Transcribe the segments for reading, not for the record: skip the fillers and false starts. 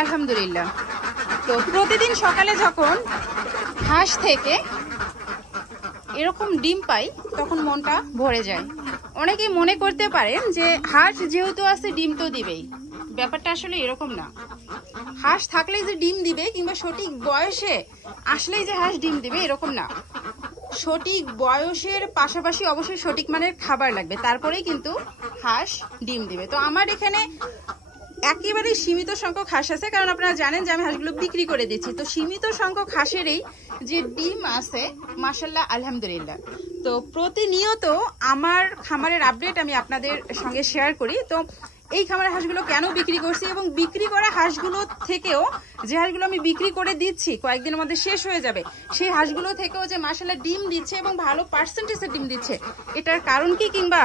আলহামদুলিল্লাহ। তো প্রতিদিন সকালে যখন হাঁস থেকে এরকম ডিম পাই তখন মনটা ভরে যায়। অনেকেই মনে করতে পারেন যে হাঁস যেহেতু আছে ডিম তো দিবেই, ব্যাপারটা আসলে এরকম না। হাঁস থাকলেই যে ডিম দিবে কিংবা সঠিক বয়সে আসলেই যে হাঁস ডিম দিবে এরকম না। সঠিক বয়সের পাশাপাশি অবশ্যই সঠিক মানের খাবার লাগবে, তারপরেই কিন্তু হাঁস ডিম দিবে। তো আমার এখানে একেবারে সীমিত সংখ্যক হাঁস আছে, কারণ আপনারা জানেন যে আমি হাঁসগুলো বিক্রি করে দিচ্ছি। তো সীমিত সংখ্যক হাঁসেরই যে ডিম আছে মাশাআল্লাহ আলহামদুলিল্লাহ। তো প্রতিনিয়ত আমার খামারের আপডেট আমি আপনাদের সঙ্গে শেয়ার করি। তো এই খামারের হাঁসগুলো কেন বিক্রি করছি এবং বিক্রি করা হাঁসগুলো থেকেও যে হাঁসগুলো আমি বিক্রি করে দিচ্ছি কয়েকদিনের মধ্যে শেষ হয়ে যাবে, সেই হাঁসগুলো থেকেও যে মাশাআল্লাহ ডিম দিচ্ছে এবং ভালো পার্সেন্টেজের ডিম দিচ্ছে, এটার কারণ কি কিংবা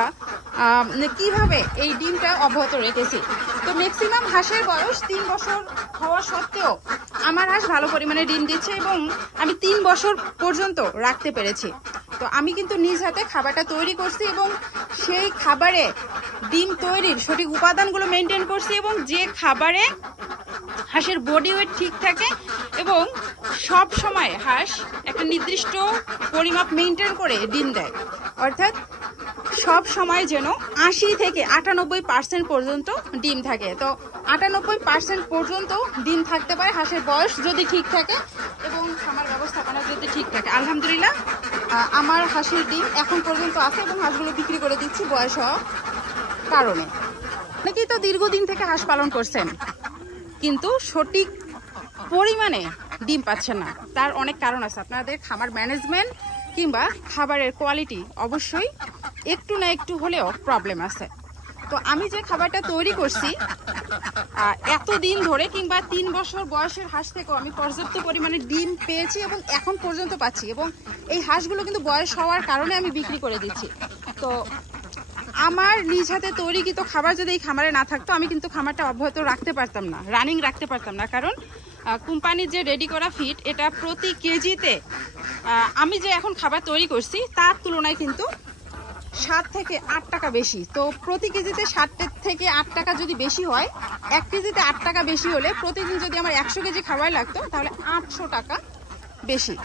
কিভাবে এই ডিমটা অব্যাহত রেখেছি। তো ম্যাক্সিমাম হাঁসের বয়স 3 বছর হওয়া সত্ত্বেও আমার হাঁস ভালো পরিমাণে ডিম দিচ্ছে এবং আমি 3 বছর পর্যন্ত রাখতে পেরেছি। তো আমি কিন্তু নিজ হাতে খাবারটা তৈরি করছি এবং সেই খাবারে ডিম তৈরির সঠিক উপাদানগুলো মেনটেন করছি এবং যে খাবারে হাঁসের বডি ওয়েট ঠিক থাকে এবং সব সময় হাঁস একটা নির্দিষ্ট পরিমাপ মেনটেন করে ডিম দেয়, অর্থাৎ সব সময় যেন 80 থেকে 98% পর্যন্ত ডিম থাকে। তো 98% পর্যন্ত ডিম থাকতে পারে হাঁসের বয়স যদি ঠিক থাকে এবং খামার ব্যবস্থাপনা যদি ঠিক থাকে। আলহামদুলিল্লাহ আমার হাঁসের ডিম এখন পর্যন্ত আছে এবং হাঁসগুলো বিক্রি করে দিচ্ছি বয়স হওয়ার কারণে। অনেকেই তো দীর্ঘদিন থেকে হাঁস পালন করছেন কিন্তু সঠিক পরিমাণে ডিম পাচ্ছেন না, তার অনেক কারণ আছে। আপনাদের খামার ম্যানেজমেন্ট কিংবা খাবারের কোয়ালিটি অবশ্যই একটু না একটু হলেও প্রবলেম আছে। তো আমি যে খাবারটা তৈরি করছি এতদিন ধরে কিংবা 3 বছর বয়সের হাঁস থেকেও আমি পর্যাপ্ত পরিমাণে ডিম পেয়েছি এবং এখন পর্যন্ত পাচ্ছি এবং এই হাঁসগুলো কিন্তু বয়স হওয়ার কারণে আমি বিক্রি করে দিচ্ছি। তো আমার নিজ হাতে তৈরিকৃত খাবার যদি এই খামারে না থাকতো আমি কিন্তু খামারটা অব্যাহত রাখতে পারতাম না, রানিং রাখতে পারতাম না। কারণ কোম্পানির যে রেডি করা ফিড এটা প্রতি কেজিতে আমি যে এখন খাবার তৈরি করছি তার তুলনায় কিন্তু 7 থেকে 8 টাকা বেশি। তো প্রতি কেজিতে 7 থেকে 8 টাকা যদি বেশি হয়, 1 কেজিতে 8 টাকা বেশি হলে প্রতিদিন যদি আমার 100 কেজি খাবার লাগতো তাহলে 800 টাকা বেশি।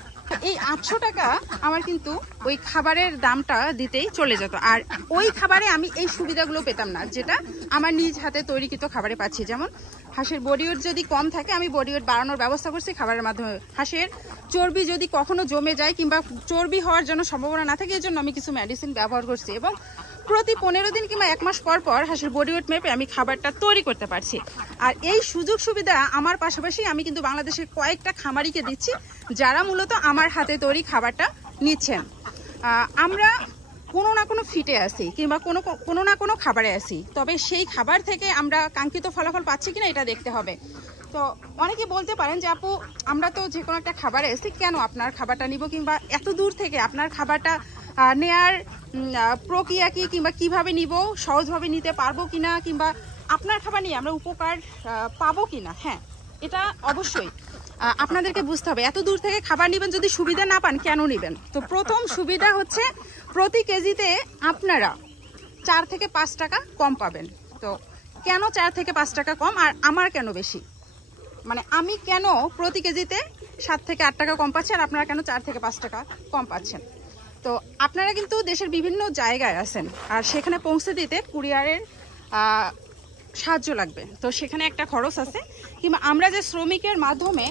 এই 800 টাকা আমার কিন্তু ওই খাবারের দামটা দিতেই চলে যেত, আর ওই খাবারে আমি এই সুবিধাগুলো পেতাম না যেটা আমার নিজ হাতে তৈরিকৃত খাবারে পাচ্ছি। যেমন হাঁসের বডি ওয়েট যদি কম থাকে আমি বডি ওয়েট বাড়ানোর ব্যবস্থা করছি খাবারের মাধ্যমে। হাঁসের চর্বি যদি কখনো জমে যায় কিংবা চর্বি হওয়ার জন্য সম্ভাবনা না থাকে এর জন্য আমি কিছু মেডিসিন ব্যবহার করছি এবং প্রতি 15 দিন কিংবা 1 মাস পর পর হাঁসের বডি ওয়েট মেপে আমি খাবারটা তৈরি করতে পারছি। আর এই সুযোগ সুবিধা আমার পাশাপাশি আমি কিন্তু বাংলাদেশের কয়েকটা খামারিকে দিচ্ছি যারা মূলত আমার হাতে তৈরি খাবারটা নিচ্ছেন। আমরা কোনো না কোনো ফিটে আছি কিংবা কোনো না কোনো খাবারে আছি, তবে সেই খাবার থেকে আমরা কাঙ্ক্ষিত ফলাফল পাচ্ছি কিনা এটা দেখতে হবে। তো অনেকে বলতে পারেন যে আপু আমরা তো যে কোনো একটা খাবারে আছি, কেন আপনার খাবারটা নিব কিংবা এত দূর থেকে আপনার খাবারটা নেয়ার প্রক্রিয়া কি কিংবা কিভাবে নিব, সহজভাবে নিতে পারবো কিনা কিংবা আপনার খাবার নিয়ে আমরা উপকার পাবো কিনা। হ্যাঁ, এটা অবশ্যই আপনাদেরকে বুঝতে হবে। এত দূর থেকে খাবার নেবেন যদি সুবিধা না পান কেন নেবেন? তো প্রথম সুবিধা হচ্ছে প্রতি কেজিতে আপনারা 4 থেকে 5 টাকা কম পাবেন। তো কেন 4 থেকে 5 টাকা কম আর আমার কেন বেশি, মানে আমি কেন প্রতি কেজিতে 7 থেকে 8 টাকা কম পাচ্ছি আর আপনারা কেন 4 থেকে 5 টাকা কম পাচ্ছেন? তো আপনারা কিন্তু দেশের বিভিন্ন জায়গায় আছেন আর সেখানে পৌঁছে দিতে কুরিয়ারের সাহায্য লাগবে, তো সেখানে একটা খরচ আছে, কিংবা আমরা যে শ্রমিকের মাধ্যমে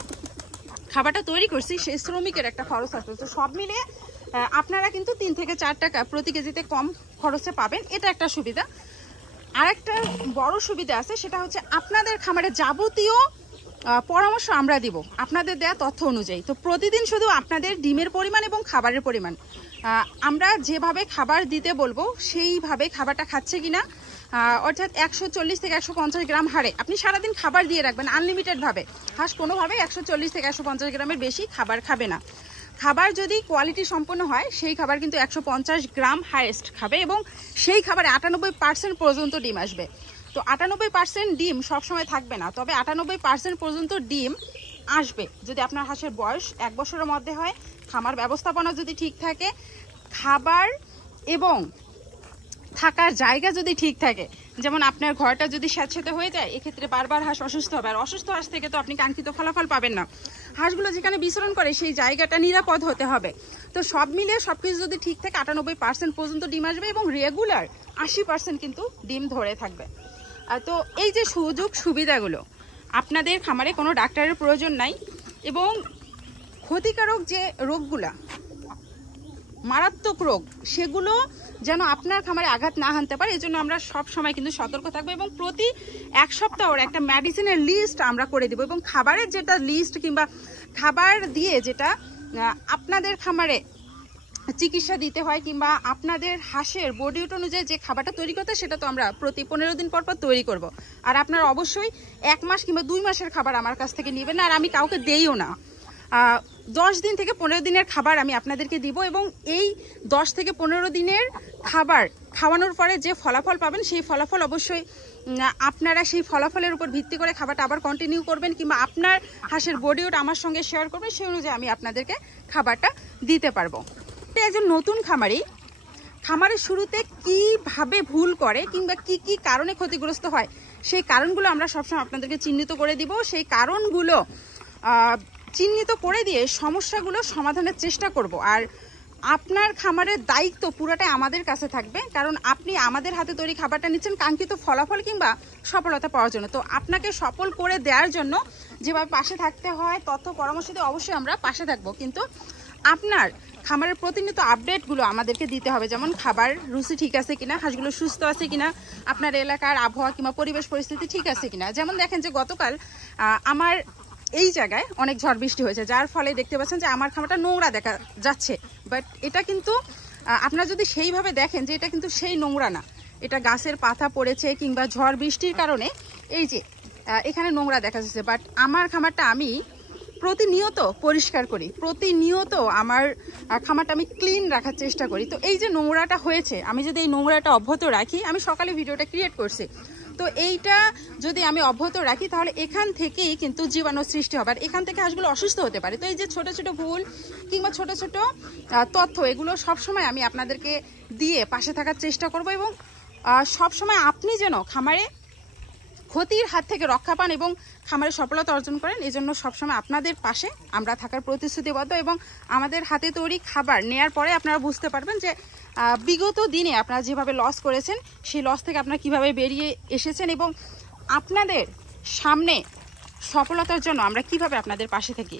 খাবারটা তৈরি করছি সেই শ্রমিকের একটা খরচ আছে। তো সব মিলিয়ে আপনারা কিন্তু 3 থেকে 4 টাকা প্রতি কেজিতে কম খরচে পাবেন, এটা একটা সুবিধা। আর একটা বড় সুবিধা আছে, সেটা হচ্ছে আপনাদের খামারে যাবতীয় পরামর্শ আমরা দিব আপনাদের দেয়া তথ্য অনুযায়ী। তো প্রতিদিন শুধু আপনাদের ডিমের পরিমাণ এবং খাবারের পরিমাণ আমরা যেভাবে খাবার দিতে বলবো সেইভাবে খাবারটা খাচ্ছে কিনা, অর্থাৎ 140 থেকে 150 গ্রাম হারে আপনি সারাদিন খাবার দিয়ে রাখবেন আনলিমিটেডভাবে। হাঁস কোনোভাবে 140 থেকে 150 গ্রামের বেশি খাবার খাবে না। খাবার যদি কোয়ালিটি সম্পন্ন হয় সেই খাবার কিন্তু 150 গ্রাম হাইয়েস্ট খাবে এবং সেই খাবারে 98% পর্যন্ত ডিম আসবে। তো 98% ডিম সবসময় থাকবে না, তবে 98% পর্যন্ত ডিম আসবে যদি আপনার হাঁসের বয়স 1 বছরের মধ্যে হয়, খামার ব্যবস্থাপনা যদি ঠিক থাকে, খাবার এবং থাকার জায়গা যদি ঠিক থাকে, যেমন আপনার ঘরটা যদি স্যাঁতসেঁতে হয়ে যায়, এক্ষেত্রে বারবার হাঁস অসুস্থ হবে, আর অসুস্থ হাঁস থেকে তো আপনি কাঙ্ক্ষিত ফলাফল পাবেন না। হাঁসগুলো যেখানে বিচরণ করে সেই জায়গাটা নিরাপদ হতে হবে। তো সব মিলিয়ে সব কিছু যদি ঠিক থাকে 98% পর্যন্ত ডিম আসবে এবং রেগুলার 80% কিন্তু ডিম ধরে থাকবে। তো এই যে সুযোগ সুবিধাগুলো, আপনাদের খামারে কোনো ডাক্তারের প্রয়োজন নাই এবং ক্ষতিকারক যে রোগগুলা, মারাত্মক রোগ, সেগুলো যেন আপনার খামারে আঘাত না হানতে পারে, এই জন্য আমরা সব সময় কিন্তু সতর্ক থাকবো এবং প্রতি 1 সপ্তাহের একটা মেডিসিনের লিস্ট আমরা করে দেবো এবং খাবারের যেটা লিস্ট কিংবা খাবার দিয়ে যেটা আপনাদের খামারে চিকিৎসা দিতে হয় কিংবা আপনাদের হাঁসের বডি ওয়েট অনুযায়ী যে খাবারটা তৈরি করতে, সেটা তো আমরা প্রতি 15 দিন পর পর তৈরি করব। আর আপনারা অবশ্যই 1 মাস কিংবা 2 মাসের খাবার আমার কাছ থেকে নেবেন না, আর আমি কাউকে দেইও না। 10 দিন থেকে 15 দিনের খাবার আমি আপনাদেরকে দিব এবং এই 10 থেকে 15 দিনের খাবার খাওয়ানোর পরে যে ফলাফল পাবেন, সেই ফলাফল অবশ্যই আপনারা সেই ফলাফলের উপর ভিত্তি করে খাবারটা আবার কন্টিনিউ করবেন কিংবা আপনার হাঁসের বডি ওয়েট আমার সঙ্গে শেয়ার করবেন, সেই অনুযায়ী আমি আপনাদেরকে খাবারটা দিতে পারবো। একজন নতুন খামারি খামারের শুরুতে কিভাবে ভুল করে কিংবা কি কি কারণে ক্ষতিগ্রস্ত হয়, সেই কারণগুলো আমরা সবসময় আপনাদেরকে চিহ্নিত করে দিব। সেই কারণগুলো চিহ্নিত করে দিয়ে সমস্যাগুলো সমাধানের চেষ্টা করব। আর আপনার খামারের দায়িত্ব পুরোটাই আমাদের কাছে থাকবে, কারণ আপনি আমাদের হাতে তৈরি খাবারটা নিচ্ছেন কাঙ্ক্ষিত ফলাফল কিংবা সফলতা পাওয়ার জন্য। তো আপনাকে সফল করে দেওয়ার জন্য যেভাবে পাশে থাকতে হয়, তথ্য পরামর্শ দিয়ে অবশ্যই আমরা পাশে থাকবো, কিন্তু আপনার খামারের প্রতিনিয়ত আপডেটগুলো আমাদেরকে দিতে হবে, যেমন খাবার রুচি ঠিক আছে কিনা, হাঁসগুলো সুস্থ আছে কিনা, আপনার এলাকার আবহাওয়া কিংবা পরিবেশ পরিস্থিতি ঠিক আছে কিনা। যেমন দেখেন যে গতকাল আমার এই জায়গায় অনেক ঝড় বৃষ্টি হয়েছে, যার ফলে দেখতে পাচ্ছেন যে আমার খামারটা নোংরা দেখা যাচ্ছে, বাট এটা কিন্তু আপনারা যদি সেইভাবে দেখেন যে এটা কিন্তু সেই নোংরা না, এটা গাছের পাতা পড়েছে কিংবা ঝড় বৃষ্টির কারণে এই যে এখানে নোংরা দেখা যাচ্ছে। বাট আমার খামারটা আমি প্রতিনিয়ত পরিষ্কার করি, প্রতিনিয়ত আমার খামারটা আমি ক্লিন রাখার চেষ্টা করি। তো এই যে নোংরাটা হয়েছে, আমি যদি এই নোংরাটা অব্যাহত রাখি, আমি সকালে ভিডিওটা ক্রিয়েট করছি, তো এইটা যদি আমি অব্যাহত রাখি তাহলে এখান থেকেই কিন্তু জীবাণু সৃষ্টি হবে আর এখান থেকে হাঁসগুলো অসুস্থ হতে পারে। তো এই যে ছোট ছোট ভুল কিংবা ছোট ছোট তথ্য, এগুলো সবসময় আমি আপনাদেরকে দিয়ে পাশে থাকার চেষ্টা করব এবং সবসময় আপনি যেন খামারে ক্ষতির হাত থেকে রক্ষা পান এবং খামারে সফলতা অর্জন করেন, এই জন্য সবসময় আপনাদের পাশে আমরা থাকার প্রতিশ্রুতিবদ্ধ। এবং আমাদের হাতে তৈরি খাবার নেয়ার পরে আপনারা বুঝতে পারবেন যে বিগত দিনে আপনারা যেভাবে লস করেছেন, সেই লস থেকে আপনারা কিভাবে বেরিয়ে এসেছেন এবং আপনাদের সামনে সফলতার জন্য আমরা কিভাবে আপনাদের পাশে থাকি।